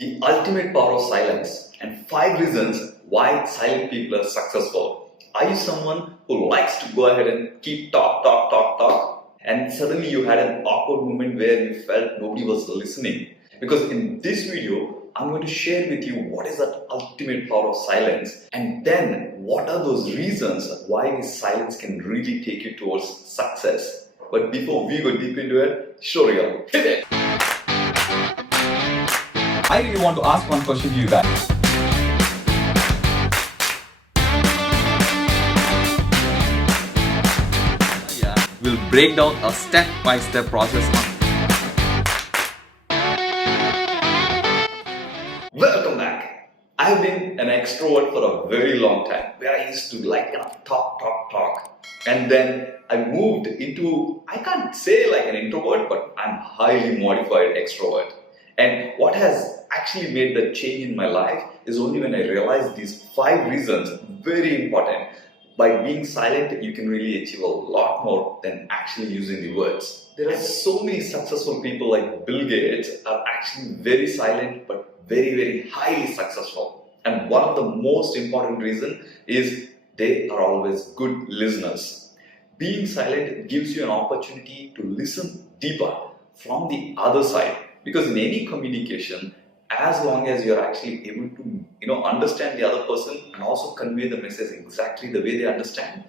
The ultimate power of silence and 5 reasons why silent people are successful. Are you someone who likes to go ahead and keep talk and suddenly you had an awkward moment where you felt nobody was listening? Because in this video, I'm going to share with you what is that ultimate power of silence and then what are those reasons why this silence can really take you towards success. But before we go deep into it, Shoriel, hit it! I really want to ask one question to you guys. We'll break down a step-by-step process on. Welcome back. I've been an extrovert for a very long time where I used to talk. And then I moved into, I can't say like an introvert, but I'm highly modified extrovert. And what has actually made the change in my life is only when I realized these 5 reasons, very important. By being silent, you can really achieve a lot more than actually using the words. There are so many successful people like Bill Gates are actually very silent but very highly successful. And one of the most important reasons is they are always good listeners. Being silent gives you an opportunity to listen deeper from the other side. Because in any communication, as long as you're actually able to understand the other person and also convey the message exactly the way they understand,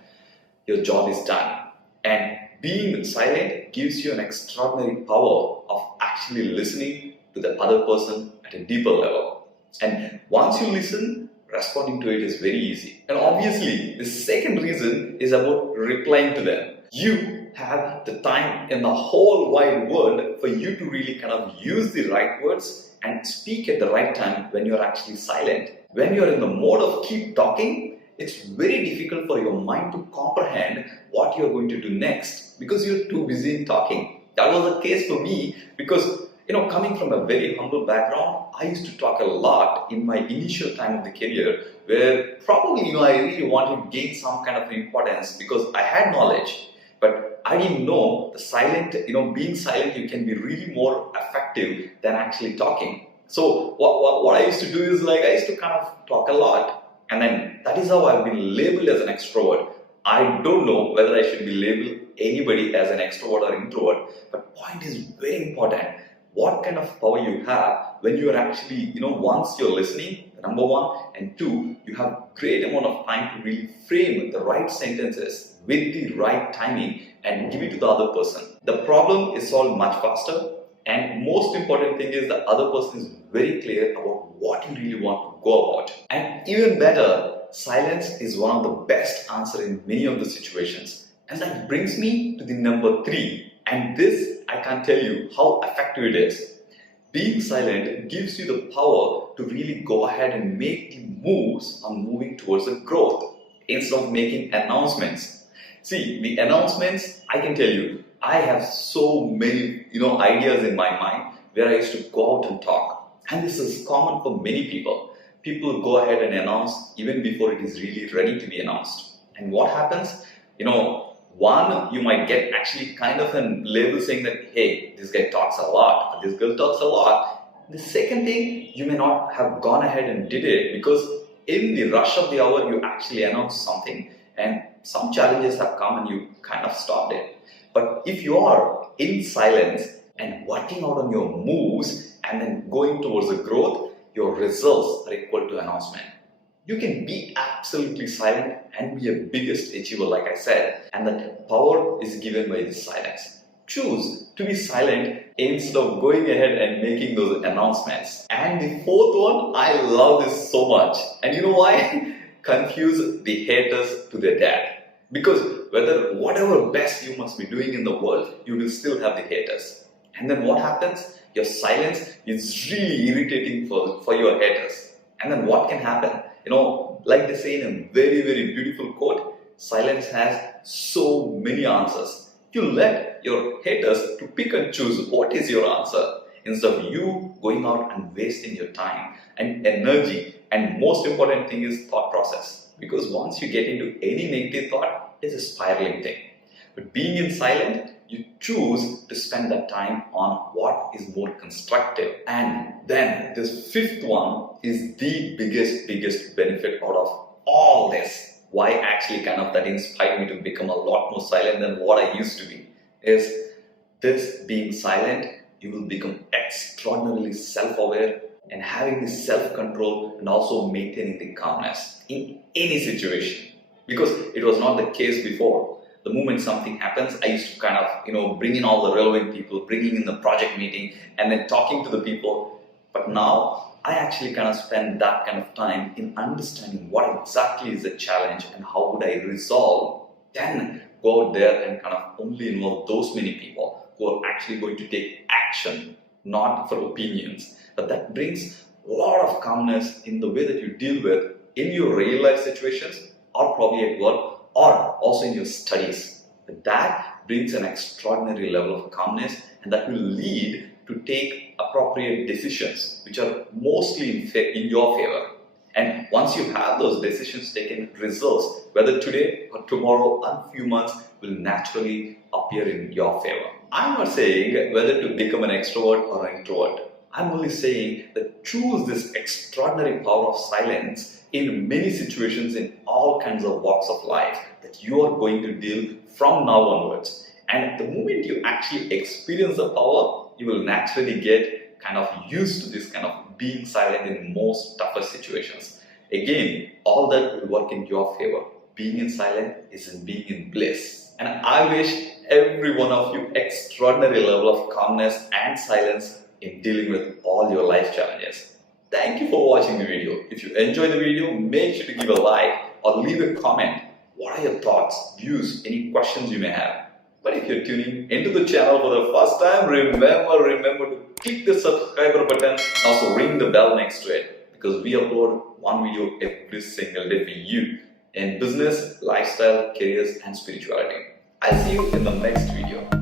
your job is done. And being silent gives you an extraordinary power of actually listening to the other person at a deeper level. And once you listen, responding to it is very easy. And obviously, the second reason is about replying to them. You have the time in the whole wide world for you to really kind of use the right words and speak at the right time when you're actually silent. When you're in the mode of keep talking, it's very difficult for your mind to comprehend what you're going to do next because you're too busy in talking. That was the case for me because coming from a very humble background, I used to talk a lot in my initial time of the career where probably I really wanted to gain some kind of importance because I had knowledge. But I didn't know the silent, being silent, you can be really more effective than actually talking. So what I used to do is I used to kind of talk a lot. And then that is how I've been labeled as an extrovert. I don't know whether I should be labeled anybody as an extrovert or introvert. But point is very important. What kind of power you have when you are actually, once you're listening, number 1, and 2, you have great amount of time to really frame the right sentences with the right timing and give it to the other person. The problem is solved much faster, and most important thing is the other person is very clear about what you really want to go about. And even better, silence is one of the best answer in many of the situations. And that brings me to the number 3. And this, I can't tell you how effective it is. Being silent gives you the power to really go ahead and make the moves on moving towards the growth instead of making announcements. See, the announcements, I can tell you, I have so many ideas in my mind where I used to go out and talk. And this is common for many people. People go ahead and announce even before it is really ready to be announced. And what happens? One, you might get actually kind of a label saying that, hey, this guy talks a lot, or this girl talks a lot. The second thing, you may not have gone ahead and did it because in the rush of the hour, you actually announced something and some challenges have come and you kind of stopped it. But if you are in silence and working out on your moves and then going towards the growth, your results are equal to announcement. You can be absolutely silent and be a biggest achiever, like I said, and that power is given by this silence. Choose to be silent instead of going ahead and making those announcements. And the 4th one, I love this so much. And you know why? Confuse the haters to their dad. Because whatever best you must be doing in the world, you will still have the haters. And then what happens? Your silence is really irritating for your haters. And then what can happen? Like they say in a very beautiful quote, silence has so many answers. You let your haters to pick and choose what is your answer instead of you going out and wasting your time and energy. And most important thing is thought process. Because once you get into any negative thought, it's a spiraling thing. But being in silent, you choose to spend that time on what is more constructive. And then this fifth one is the biggest benefit out of all this. Why actually that inspired me to become a lot more silent than what I used to be is this: being silent, you will become extraordinarily self-aware and having the self-control and also maintaining the calmness in any situation. Because it was not the case before. The moment something happens, I used to bring in all the relevant people, bringing in the project meeting and then talking to the people. But now I actually spend that kind of time in understanding what exactly is the challenge and how would I resolve. Then go out there and only involve those many people who are actually going to take action, not for opinions. But that brings a lot of calmness in the way that you deal with in your real life situations, or probably at work, or also in your studies. But that brings an extraordinary level of calmness, and that will lead to take appropriate decisions which are mostly in your favor. And once you have those decisions taken, results, whether today or tomorrow or few months, will naturally appear in your favor. I'm not saying whether to become an extrovert or an introvert. I'm only saying that choose this extraordinary power of silence in many situations in all kinds of walks of life that you are going to deal from now onwards. And the moment you actually experience the power, you will naturally get used to this being silent in most toughest situations. Again, all that will work in your favor. Being in silence is in being in bliss. And I wish every one of you extraordinary level of calmness and silence in dealing with all your life challenges. Thank you for watching the video. If you enjoyed the video, make sure to give a like or leave a comment. What are your thoughts, views, any questions you may have? But if you're tuning into the channel for the first time, remember to click the subscriber button and also ring the bell next to it, because we upload one video every single day for you in business, lifestyle, careers and spirituality. I'll see you in the next video.